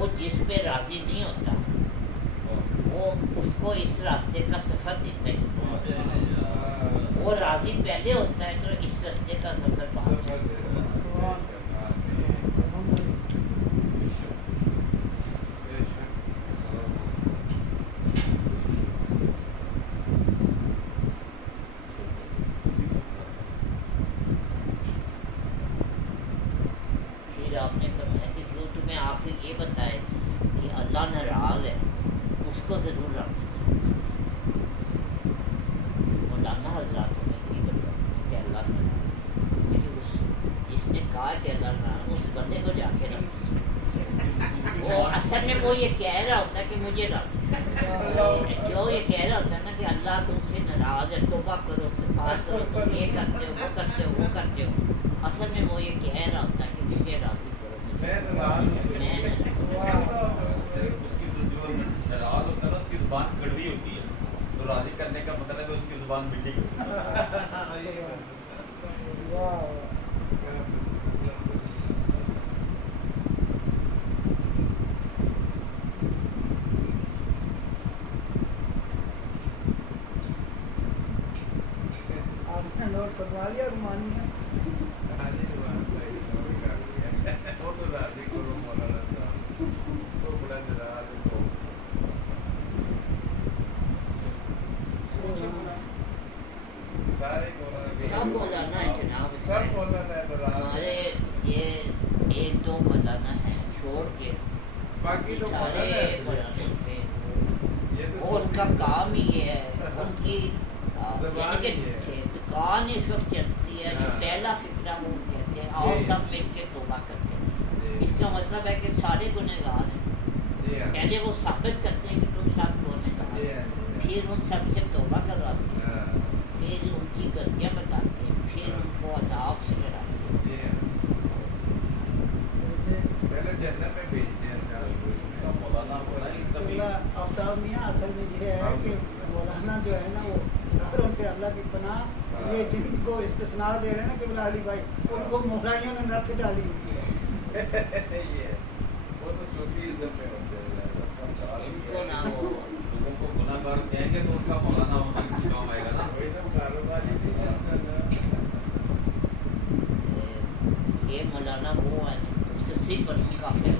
وہ جس پہ راضی نہیں ہوتا وہ اس کو اس راستے کا سفر دیتا ہے. وہ راضی پہلے ہوتا ہے تو اس راستے کا سفر بعد. پھر آپ نے فرمایا کہ جو تمہیں آ کے یہ بتائے کہ اللہ ناراض ہے اس کو ضرور راضی کرو. مولانا حضرات ہمیں یہ بتایا کہ اللہ ناراض، لیکن جس نے کہا کہ اللہ ناراض اس بندے کو جا کے راضی کرو. وہ اصل میں وہ یہ کہہ رہا ہوتا ہے کہ مجھے راضی جو یہ کہہ رہا ہوتا ہے نا کہ اللہ تم سے ناراض ہے، توبہ کرو، استغفار کرو، تم یہ کرتے ہو، وہ کرتے ہو، وہ کرتے ہو. اصل میں وہ یہ کہہ رہا ہوتا ہے کہ مجھے راضی کرو، میں ناراض صرف اس کی جو ناراض ہوتا ہے نا اس کی زبان کڑوی ہوتی ہے، تو راضی کرنے کا مطلب ہے اس کی زبان میٹھی ہوتی ہے. آپ نے نوٹ کروا لیا رومانیہ؟ سب مولانا ہے جناب. ہمارے یہ ایک دو مولانا ہیں چھوڑ کے باقی تو سارے مولانا ہیں. وہ ان کا کام ہی یہ ہے، ان کی یعنی کہ دکان اس وقت چلتی ہے جو پہلا فکرہ وہ کہتے ہیں اور سب مل کے توبہ کرتے ہیں. اس کا مطلب ہے کہ سارے گنہگار ہیں. پہلے وہ ثابت کرتے ہیں کہ تم سب گنہگار ہیں، پھر ان سب سے توبہ کرواتے ہیں، پھر ان کی غلطیاں بتاتے ہیں، پھر ان کو عذاب سے ڈراتے ہیں. پہلے جنت میں بھیجتے ہیں. مولانا آفتاب میاں اصل میں یہ ہے کہ مولانا جو ہے نا وہ ساروں سے اللہ کی پناہ، یہ جن کو استثناء دے رہے ہیں نا کہ بلا علی بھائی، ان کو مولائیوں نے نت ڈالی ہوئی ہے. وہ تو صوفیزم میں ہوتے ہیں. ان کو نہ وہ لوگوں کو گناہ گار کہیں گے تو ان کا مولانا ہونا کسی کام آئے گا نا. یہ مولانا وہ ہے سسی پر کافی